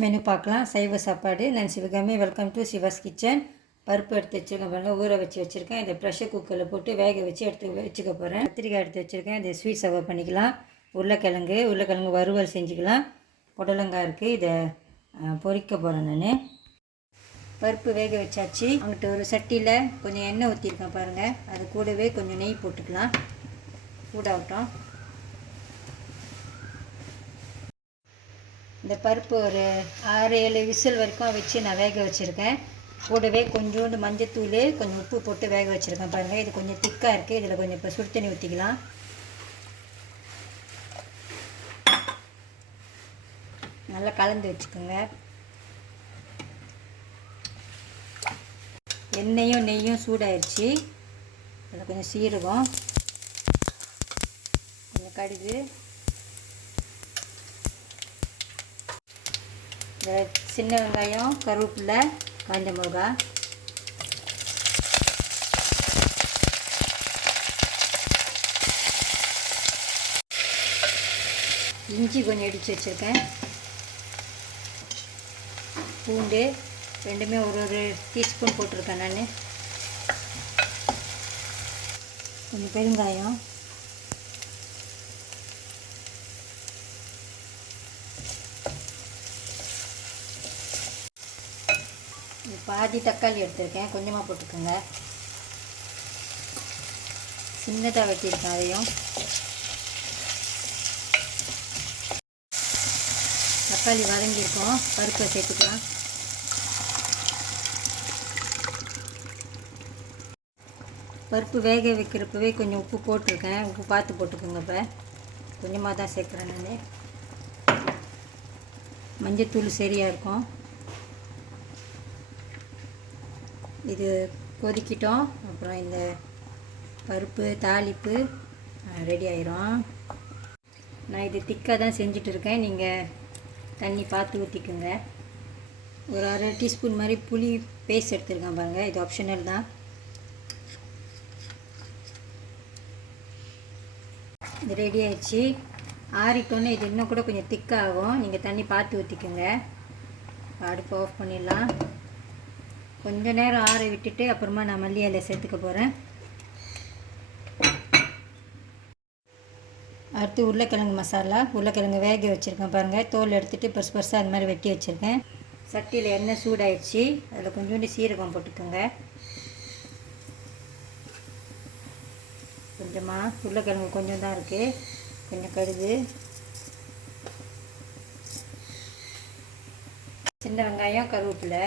Menu பார்க்கலாம். சைவ சாப்பாடு. நான் Sivakami. Welcome to Siva's kitchen. பருப்பு எடுத்து வச்சுருக்கேன் பாருங்கள், ஊற வச்சுருக்கேன். இதை ப்ரெஷர் குக்கரில் போட்டு வேக வச்சு வச்சுக்க போகிறேன். கத்திரிக்காய் எடுத்து வச்சுருக்கேன், இதை ஸ்வீட் சர்வ் பண்ணிக்கலாம். உருளைக்கிழங்கு வறுவல் செஞ்சுக்கலாம். புடலங்காய் இருக்குது, இதை பொரிக்க போகிறேன். நான் பருப்பு வேக வச்சாச்சு. அங்கிட்ட ஒரு சட்டியில் கொஞ்சம் எண்ணெய் ஊற்றிருக்கேன் பாருங்கள். அது கூடவே கொஞ்சம் நெய் போட்டுக்கலாம். சூடாகட்டும். இந்த பருப்பு ஒரு 6-7 விசில் வரைக்கும் வச்சு நான் வேக வச்சுருக்கேன். கூடவே கொஞ்சோண்டு மஞ்சத்தூள், கொஞ்சம் உப்பு போட்டு வேக வச்சுருக்கேன் பாருங்கள். இது கொஞ்சம் திக்காக இருக்குது. இதில் கொஞ்சம் இப்போ சுடு தண்ணி ஊற்றிக்கலாம். நல்லா கலந்து வச்சுக்கோங்க. எண்ணெயும் நெய்யும் சூடாயிடுச்சு. அதில் கொஞ்சம் சீரகம், கொஞ்சம் கடுகு, சின்ன வெங்காயம், கருவேப்பிலை, காஞ்ச மிளகா, இஞ்சி கொஞ்சம் இடித்து வச்சுருக்கேன். பூண்டு ரெண்டுமே ஒரு டீஸ்பூன் போட்டிருக்கேன். நான் கொஞ்சம் பெருங்காயம், பாதி தக்காளி எடுத்துருக்கேன், கொஞ்சமாக போட்டுக்கோங்க. சின்னதாக வெட்டியிருக்கேன். அதையும் தக்காளி வதங்கியிருக்கோம். பருப்பை சேர்த்துக்கலாம். பருப்பு வேக வைக்கிறப்பவே கொஞ்சம் உப்பு போட்டிருக்கேன். உப்பு பார்த்து போட்டுக்கோங்க. இப்போ கொஞ்சமாக தான் சேர்க்குறேன். நான் மஞ்சத்தூள் சரியாக இருக்கும். இது கொதிக்கிட்டோம். அப்புறம் இந்த பருப்பு தாளிப்பு ரெடி ஆயிரும். நான் இது திக்காக தான் செஞ்சுட்டு இருக்கேன். நீங்கள் தண்ணி பார்த்து ஊற்றிக்குங்க. ஒரு 1/2 டீஸ்பூன் மாதிரி புளி பேஸ்ட் எடுத்துருக்கேன் பாருங்கள். இது ஆப்ஷனல் தான். இது ரெடி ஆயிடுச்சு. ஆறிட்டோன்னே இது இன்னும் கூட கொஞ்சம் திக்காகும். நீங்கள் தண்ணி பார்த்து ஊற்றிக்குங்க. அடுப்பு ஆஃப் பண்ணிடலாம். கொஞ்ச நேரம் ஆற விட்டுட்டு அப்புறமா நான் மல்லி இலை சேர்த்துக்க போகிறேன். அடுத்து உருளைக்கிழங்கு மசாலா. உருளைக்கிழங்கு வேக வச்சுருக்கேன் பாருங்கள். தோல் எடுத்துகிட்டு பெருசாக அந்த மாதிரி வெட்டி வச்சுருக்கேன். சட்டியில் எண்ணெய் சூடாயிடுச்சு. அதில் கொஞ்சோண்டு சீரகம் போட்டுக்கோங்க. கொஞ்சமாக உருளைக்கிழங்கு கொஞ்சம் தான் இருக்குது. கொஞ்சம் கடுகு, சின்ன வெங்காயம், கருவேப்பிலை,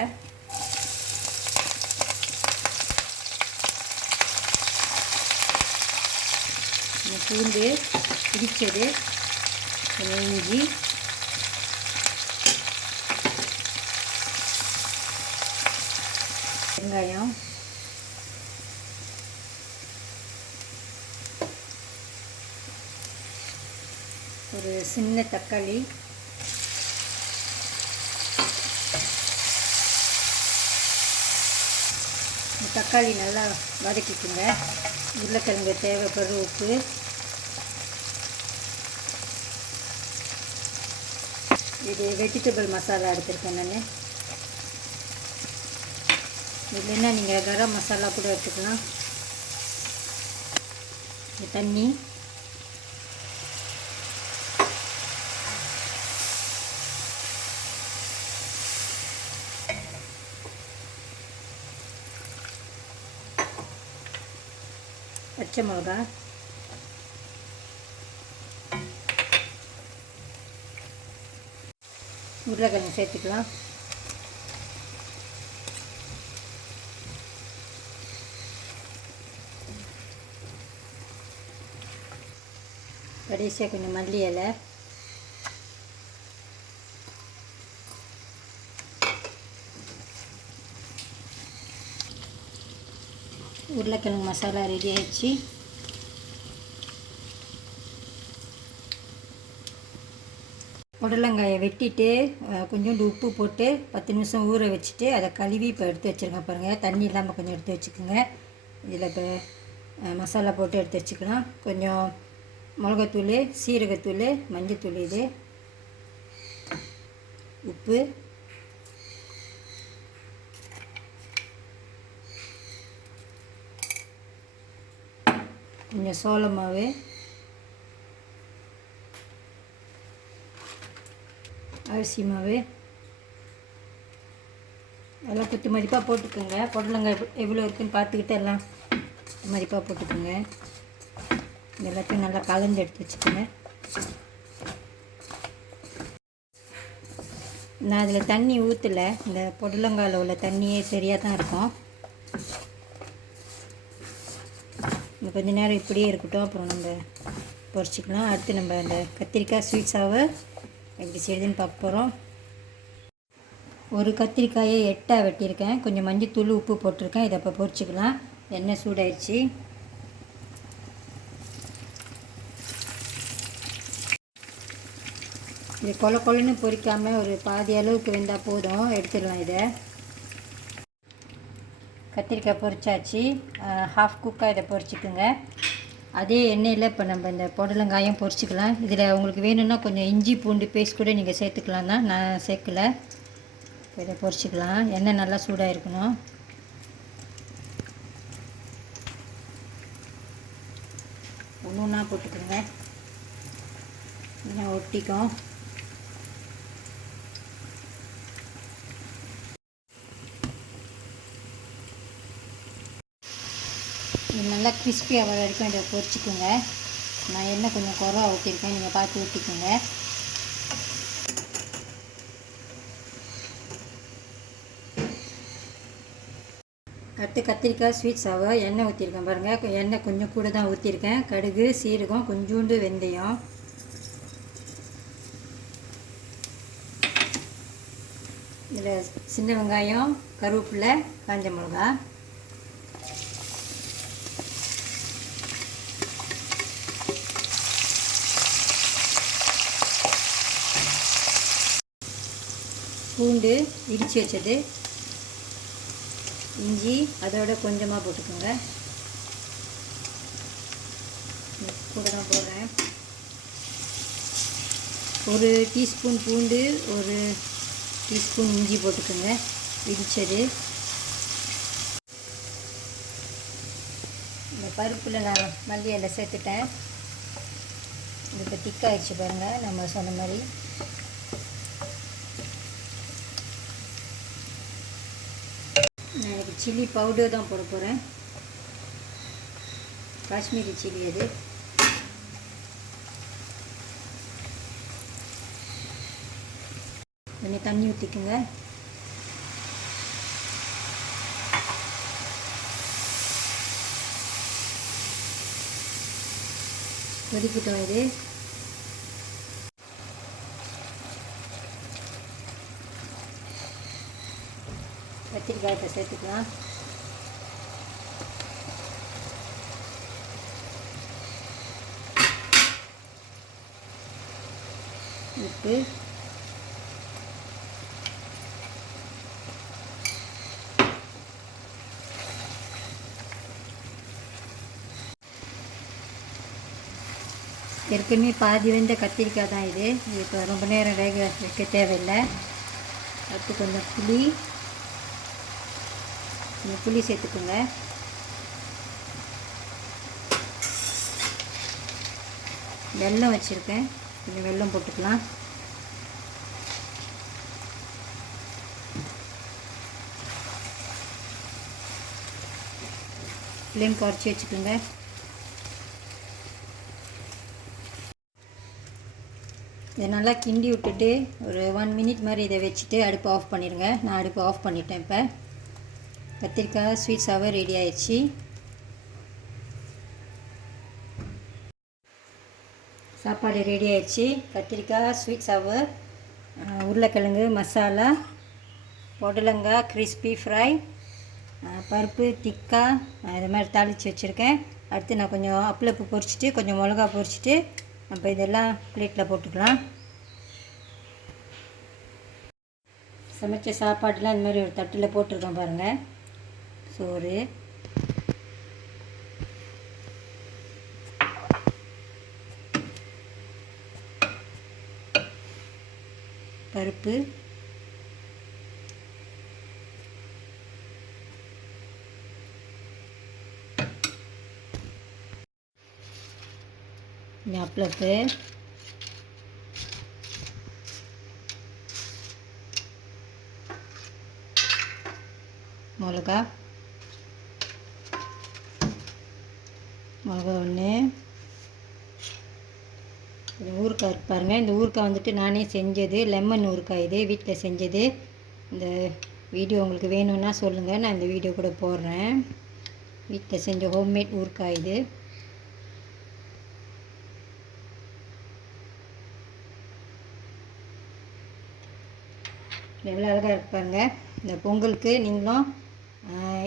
பூண்டு இடித்தது, கொஞ்சம் இஞ்சி, வெங்காயம், ஒரு சின்ன தக்காளி, தக்காளி நல்லா வதக்கிக்குங்க. உருளைக்கிழங்கு தேவைப்படுற உப்பு, இது வெஜிடபிள் மசாலா எடுத்துருக்கேன் நான். இல்லைன்னா நீங்கள் கரம் மசாலா கூட எடுத்துக்கலாம். தண்ணி, பச்சை மிளகா, உருளைக்கிழங்கு சேர்த்துக்கலாம். கடைசியாக கொஞ்சம் மல்லி இலை, உருளைக்கிழங்கு மசாலா ரெடி ஆயிடுச்சு. புடலங்காயை வெட்டிட்டு கொஞ்சோண்டு உப்பு போட்டு 10 நிமிஷம் ஊற வச்சுட்டு அதை கழுவி இப்போ எடுத்து வச்சுருங்க பாருங்கள். தண்ணி இல்லாமல் கொஞ்சம் எடுத்து வச்சுக்கோங்க. இதில் இப்போ மசாலா போட்டு எடுத்து வச்சுக்கலாம். கொஞ்சம் மிளகாத்தூள், சீரகத்தூள், மஞ்சத்தூள், இது உப்பு, கொஞ்சம் சோள மாவு, அரிசி மாவு எல்லாம் குத்து மதிப்பாக போட்டுக்கோங்க. புடலங்காய் எவ்வளோ இருக்குதுன்னு பார்த்துக்கிட்டு எல்லாம் மதிப்பாக போட்டுக்கோங்க. எல்லாத்தையும் நல்லா கலந்து எடுத்து வச்சுக்கோங்க. நான் அதில் தண்ணி ஊற்றலை, இந்த புடலங்காயில் உள்ள தண்ணியே சரியாக தான் இருக்கும். இன்னும் கொஞ்சம் நேரம் இப்படியே இருக்கட்டும், அப்புறம் நம்ம பொரிச்சிக்கலாம். அடுத்து நம்ம அந்த கத்திரிக்காய் ஸ்வீட்ஸாவை எப்படி செய்யுதுன்னு பார்க்க போகிறோம். ஒரு கத்திரிக்காயை 8ஆக வெட்டியிருக்கேன். கொஞ்சம் மஞ்சள் உப்பு போட்டிருக்கேன். இதை அப்போ பொரிச்சிக்கலாம். எண்ணெய் சூடாயிடுச்சு. இது கொலன்னு பொரிக்காமல் ஒரு பாதி அளவுக்கு வெந்தால் போதும், எடுத்துடலாம். இதை கத்திரிக்காய் பொரிச்சாச்சு. ஹாஃப் குக்காக இதை பொரிச்சிக்குங்க. அதே எண்ணெயில் இப்போ நம்ம இந்த புடலங்காயும் பொரிச்சிக்கலாம். இதில் உங்களுக்கு வேணும்னா கொஞ்சம் இஞ்சி பூண்டு பேஸ்ட் கூட நீங்கள் சேர்த்துக்கலாம் தான், நான் சேர்க்கலை. இதை பொரிச்சிக்கலாம். எண்ணெய் நல்லா சூடாக இருக்கணும். ஒன்று ஒன்றா போட்டுக்கோங்க, கொஞ்சம் ஒட்டிக்கும். இது நல்லா கிறிஸ்பியாக வர வரைக்கும் இதை பொரிச்சிக்கோங்க. நான் எண்ணெய் கொஞ்சம் குறவா ஊற்றிருக்கேன், நீங்கள் பார்த்து ஊற்றிக்கோங்க. அடுத்து கத்திரிக்காய் ஸ்வீட்ஸாவை எண்ணெய் ஊற்றிருக்கேன் பாருங்கள். எண்ணெய் கொஞ்சம் கூட தான் ஊற்றிருக்கேன். கடுகு, சீரகம், கொஞ்சோண்டு வெந்தயம், இதில் சின்ன வெங்காயம், கருவேப்பிலை, காஞ்ச மிளகா, பூண்டு இடித்து வச்சது, இஞ்சி அதோட கொஞ்சமாக போட்டுக்கோங்க. கூட தான் போடுறேன். ஒரு டீஸ்பூன் பூண்டு, ஒரு டீஸ்பூன் இஞ்சி போட்டுக்கோங்க இடித்தது. இந்த பருப்பில் நான் மல்லி இலை சேர்த்துட்டேன். இது இப்போ திக்காகிடுச்சு பாருங்கள், நம்ம சொன்ன மாதிரி. நான் எனக்கு சில்லி பவுடர் தான் போட போகிறேன். காஷ்மீரி சில்லி அது. கொஞ்சம் தண்ணி ஊற்றிக்குங்க. கொதிக்கட்டும். இது கத்திரிக்காயத்தை சேர்த்துக்கலாம். உப்பு, ஏற்கனவே பாதி வெந்த கத்திரிக்காய் தான் இது. இப்போ ரொம்ப நேரம் வேக வைக்க தேவையில்லை. அடுத்து கொஞ்சம் புளி சேர்த்துக்குங்க. வெல்லம் வச்சுருக்கேன், கொஞ்சம் வெல்லம் போட்டுக்கலாம். ஃப்ளேம் குறைச்சி வச்சுக்கோங்க. இதை நல்லா கிண்டி விட்டுட்டு ஒரு 1 மினிட் மாதிரி இதை வச்சுட்டு அடுப்பு ஆஃப் பண்ணிடுங்க. நான் அடுப்பு ஆஃப் பண்ணிட்டேன். இப்போ கத்திரிக்காய் ஸ்வீட்ஸாவே ரெடி ஆயிடுச்சு. சாப்பாடு ரெடி ஆயிடுச்சு. கத்திரிக்காய் ஸ்வீட்ஸாவு, உருளைக்கிழங்கு மசாலா, புடலங்காய் கிறிஸ்பி ஃப்ரை, பருப்பு திக்கா இது மாதிரி தாளித்து வச்சுருக்கேன். அடுத்து நான் கொஞ்சம் அப்பளப்பு பொரிச்சிட்டு கொஞ்சம் மிளகா பொரிச்சிட்டு நம்ம இதெல்லாம் பிளேட்டில் போட்டுக்கலாம். சமைச்ச சாப்பாடெலாம் இந்த மாதிரி ஒரு தட்டில் போட்டிருக்கோம் பாருங்கள். சோறு, பருப்பு, இந்த அப்பளத்தை மிளகா ஒன்று, இது ஊறுக்காய் பாருங்கள். இந்த ஊறுக்காய் வந்துட்டு நானே செஞ்சது, லெமன் ஊறுக்காய் இது வீட்டில் செஞ்சது. இந்த வீடியோ உங்களுக்கு வேணும்னா சொல்லுங்கள், நான் இந்த வீடியோ கூட போடுறேன். வீட்டில் செஞ்ச ஹோம்மேட் ஊறுக்காய் இது. எவ்வளோ அழகாக இருப்பாங்க. இந்த பொங்கலுக்கு நீங்களும்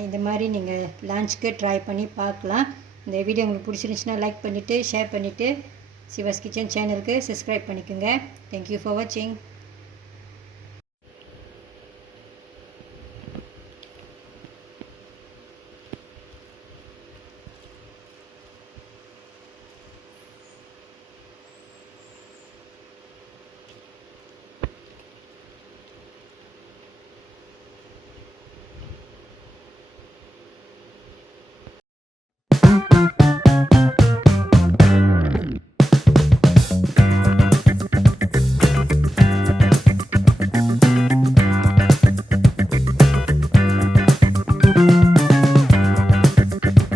இந்த மாதிரி நீங்கள் லஞ்சுக்கு ட்ரை பண்ணி பார்க்கலாம். இந்த வீடியோ உங்களுக்கு பிடிச்சிருந்துச்சுன்னா லைக் பண்ணிவிட்டு ஷேர் பண்ணிவிட்டு சிவாஸ் கிச்சன் சேனலுக்கு சப்ஸ்கிரைப் பண்ணிக்கோங்க. தேங்க்யூ ஃபார் வாட்சிங்.